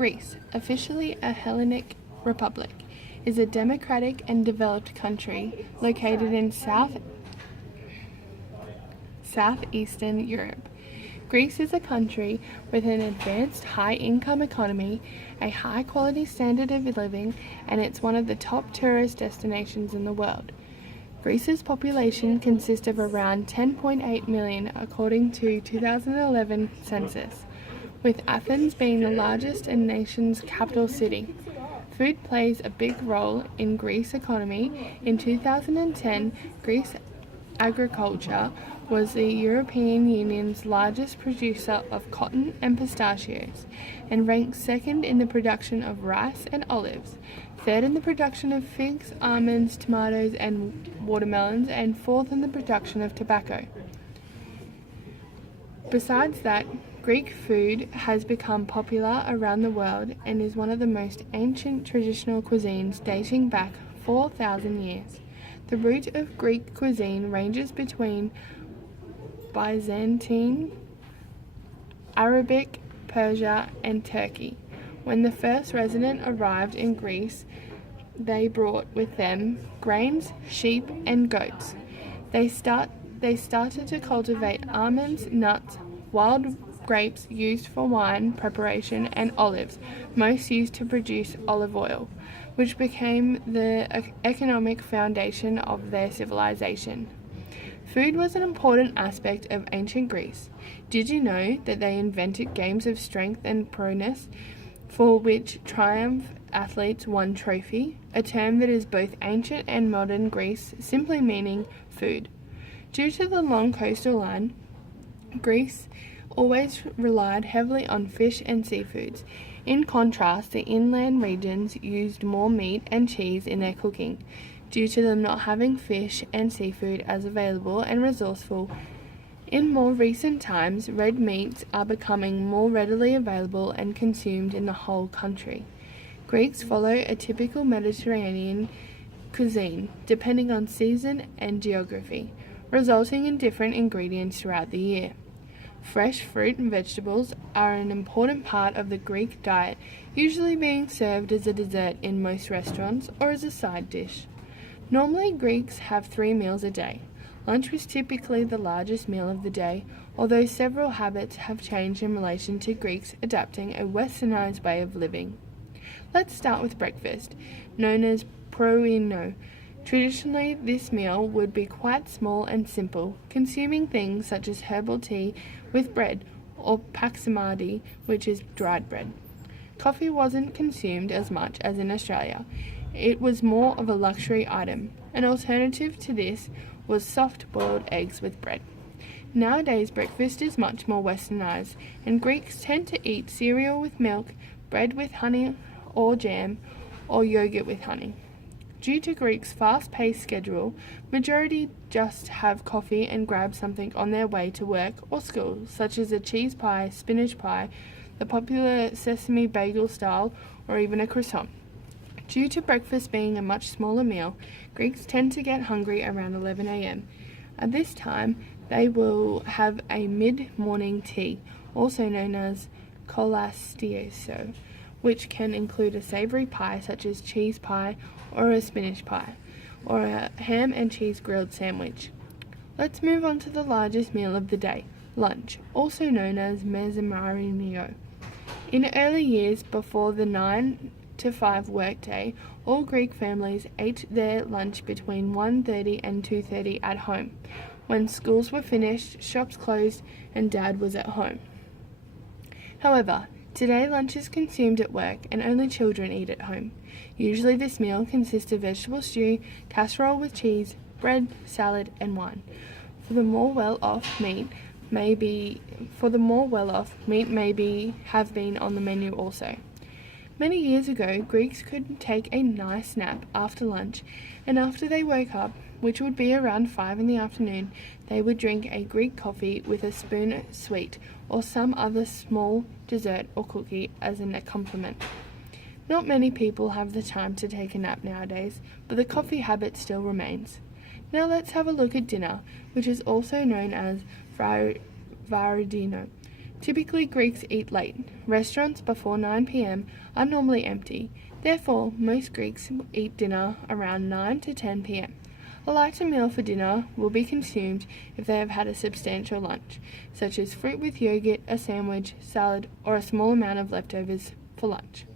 Greece, officially a Hellenic republic, is a democratic and developed country located in southeastern Europe. Greece is a country with an advanced high-income economy, a high-quality standard of living, and it's one of the top tourist destinations in the world. Greece's population consists of around 10.8 million according to 2011 census, with Athens being the largest and nation's capital city. Food plays a big role in Greece's economy. In 2010, Greece agriculture was the European Union's largest producer of cotton and pistachios, and ranked second in the production of rice and olives, third in the production of figs, almonds, tomatoes, and watermelons, and fourth in the production of tobacco. Besides that, Greek food has become popular around the world and is one of the most ancient traditional cuisines dating back 4,000 years. The root of Greek cuisine ranges between Byzantine, Arabic, Persia, and Turkey. When the first resident arrived in Greece, they brought with them grains, sheep, and goats. They started to cultivate almonds, nuts, wild grapes used for wine preparation, and olives, most used to produce olive oil, which became the economic foundation of their civilization. Food was an important aspect of ancient Greece. Did you know that they invented games of strength and proneness for which triumph athletes won trophy, a term that is both ancient and modern Greece, simply meaning food. Due to the long coastal line, Greece always relied heavily on fish and seafoods. In contrast, the inland regions used more meat and cheese in their cooking, due to them not having fish and seafood as available and resourceful. In more recent times, red meats are becoming more readily available and consumed in the whole country. Greeks follow a typical Mediterranean cuisine, depending on season and geography, resulting in different ingredients throughout the year. Fresh fruit and vegetables are an important part of the Greek diet, usually being served as a dessert in most restaurants or as a side dish. Normally, Greeks have 3 meals a day. Lunch was typically the largest meal of the day, although several habits have changed in relation to Greeks adapting a westernized way of living. Let's start with breakfast, known as proino. Traditionally, this meal would be quite small and simple, consuming things such as herbal tea with bread, or paximadi, which is dried bread. Coffee wasn't consumed as much as in Australia. It was more of a luxury item. An alternative to this was soft-boiled eggs with bread. Nowadays, breakfast is much more westernized, and Greeks tend to eat cereal with milk, bread with honey or jam, or yogurt with honey. Due to Greeks' fast-paced schedule, majority just have coffee and grab something on their way to work or school, such as a cheese pie, spinach pie, the popular sesame bagel style, or even a croissant. Due to breakfast being a much smaller meal, Greeks tend to get hungry around 11 a.m. At this time, they will have a mid-morning tea, also known as kolastieso, which can include a savory pie such as cheese pie or a spinach pie, or a ham and cheese grilled sandwich. Let's move on to the largest meal of the day, lunch, also known as mezemarinio. In early years, before the 9 to 5 workday, all Greek families ate their lunch between 1:30 and 2:30 at home, when schools were finished, shops closed, and Dad was at home. However, today lunch is consumed at work and only children eat at home. Usually this meal consists of vegetable stew, casserole with cheese, bread, salad, and wine. For the more well-off, meat may have been on the menu also. Many years ago, Greeks could take a nice nap after lunch, and after they woke up, which would be around 5 in the afternoon, they would drink a Greek coffee with a spoon sweet or some other small dessert or cookie as an accompaniment. Not many people have the time to take a nap nowadays, but the coffee habit still remains. Now let's have a look at dinner, which is also known as varadino. Typically, Greeks eat late. Restaurants before 9 p.m. are normally empty. Therefore, most Greeks eat dinner around 9 to 10 p.m. A lighter meal for dinner will be consumed if they have had a substantial lunch, such as fruit with yogurt, a sandwich, salad, or a small amount of leftovers for lunch.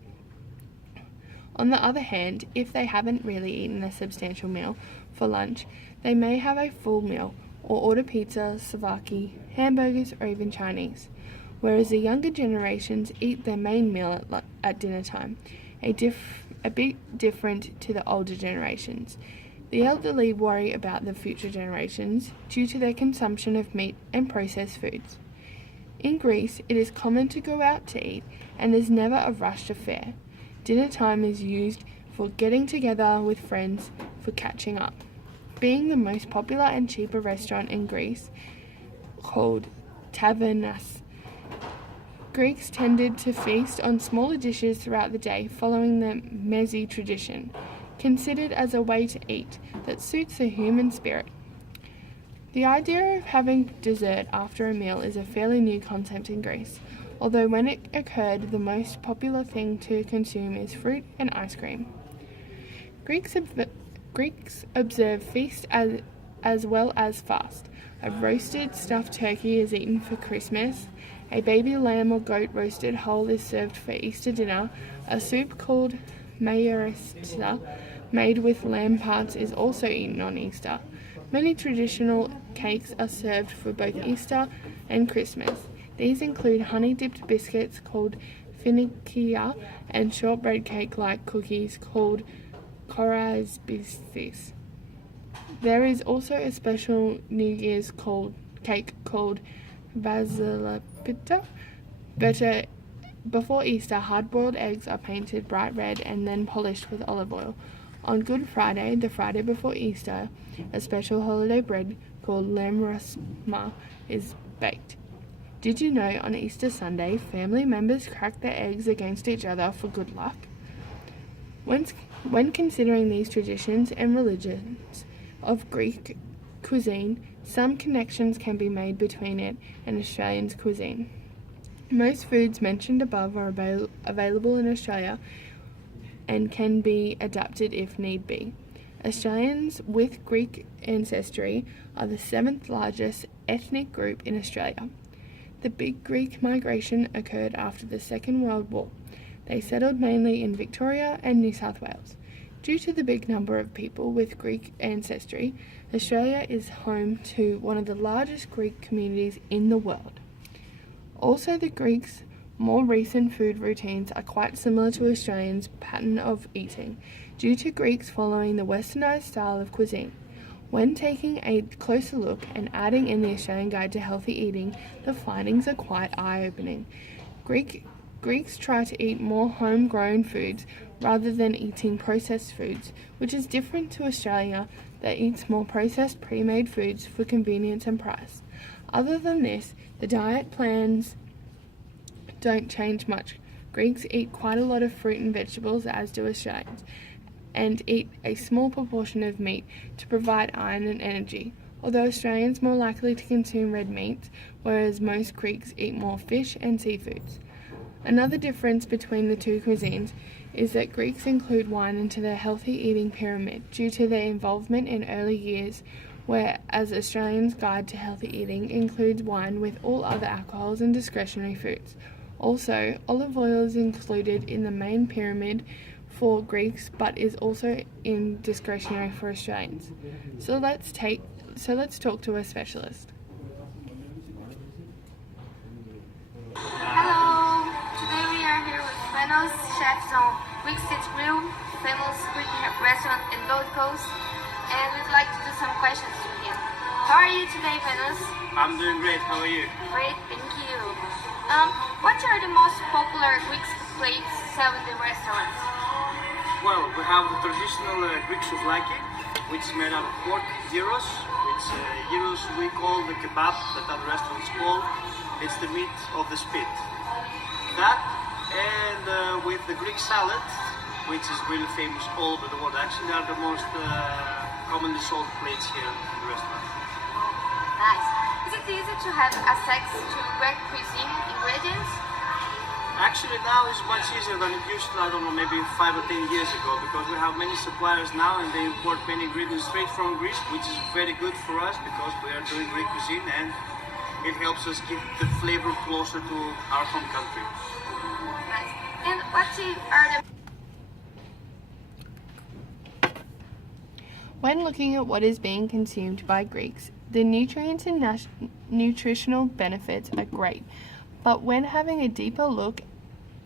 On the other hand, if they haven't really eaten a substantial meal for lunch, they may have a full meal or order pizza, souvlaki, hamburgers, or even Chinese, whereas the younger generations eat their main meal at dinner time, a bit different to the older generations. The elderly worry about the future generations due to their consumption of meat and processed foods. In Greece, it is common to go out to eat, and there's never a rushed affair. Dinner time is used for getting together with friends for catching up. Being the most popular and cheaper restaurant in Greece, called tavernas, Greeks tended to feast on smaller dishes throughout the day following the meze tradition, considered as a way to eat that suits the human spirit. The idea of having dessert after a meal is a fairly new concept in Greece, although when it occurred, the most popular thing to consume is fruit and ice cream. Greeks observe feast as well as fast. A roasted stuffed turkey is eaten for Christmas. A baby lamb or goat roasted whole is served for Easter dinner. A soup called mayarista, made with lamb parts, is also eaten on Easter. Many traditional cakes are served for both Easter and Christmas. These include honey-dipped biscuits called finikia and shortbread cake-like cookies called korasbistis. There is also a special New Year's cake called vasilipita. Before Easter, hard-boiled eggs are painted bright red and then polished with olive oil. On Good Friday, the Friday before Easter, a special holiday bread called lamrasma is baked. Did you know on Easter Sunday, family members crack their eggs against each other for good luck? When considering these traditions and religions of Greek cuisine, some connections can be made between it and Australian cuisine. Most foods mentioned above are available in Australia and can be adapted if need be. Australians with Greek ancestry are the 7th largest ethnic group in Australia. The big Greek migration occurred after the Second World War. They settled mainly in Victoria and New South Wales. Due to the big number of people with Greek ancestry, Australia is home to one of the largest Greek communities in the world. Also, the Greeks' more recent food routines are quite similar to Australians' pattern of eating, due to Greeks following the westernized style of cuisine. When taking a closer look and adding in the Australian Guide to Healthy Eating, the findings are quite eye-opening. Greeks try to eat more homegrown foods rather than eating processed foods, which is different to Australia that eats more processed pre-made foods for convenience and price. Other than this, the diet plans don't change much. Greeks eat quite a lot of fruit and vegetables, as do Australians, and eat a small proportion of meat to provide iron and energy, although Australians are more likely to consume red meats, whereas most Greeks eat more fish and seafoods. Another difference between the two cuisines is that Greeks include wine into their healthy eating pyramid due to their involvement in early years, whereas Australians' Guide to Healthy Eating includes wine with all other alcohols and discretionary foods. Also, olive oil is included in the main pyramid for Greeks, but is also in discretionary for Australians. So let's talk to a specialist. Hello! Today we are here with Venus, chefs on Greek City Grill, famous Greek restaurant in Gold Coast, and we'd like to do some questions to him. How are you today, Venus? I'm doing great. How are you? Great, thank you. What are the most popular Greek plates served in the restaurants? Well, we have the traditional Greek souvlaki, which is made out of pork gyros, which gyros we call the kebab that other restaurants call. It's the meat of the spit. That, and with the Greek salad, which is really famous all over the world. Actually, they are the most commonly sold plates here in the restaurant. Nice. Is it easy to have access to Greek cuisine ingredients? Actually, now it's much easier than it used to, I don't know, maybe 5 or 10 years ago, because we have many suppliers now and they import many ingredients straight from Greece, which is very good for us because we are doing Greek cuisine and it helps us keep the flavor closer to our home country. Nice. And what are the When looking at what is being consumed by Greeks, the nutrients and nutritional benefits are great, but when having a deeper look,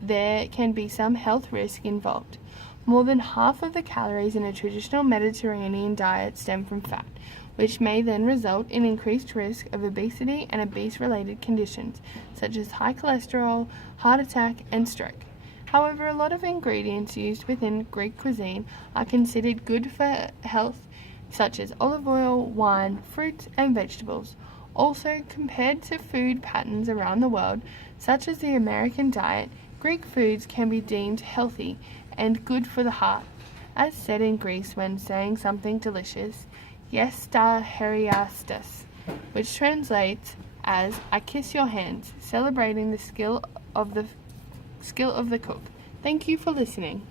there can be some health risk involved. More than half of the calories in a traditional Mediterranean diet stem from fat, which may then result in increased risk of obesity and obese-related conditions, such as high cholesterol, heart attack, and stroke. However, a lot of ingredients used within Greek cuisine are considered good for health, such as olive oil, wine, fruits, and vegetables. Also, compared to food patterns around the world, such as the American diet, Greek foods can be deemed healthy and good for the heart. As said in Greece when saying something delicious, yes ta heriastas, which translates as I kiss your hands, celebrating the skill of the cook. Thank you for listening.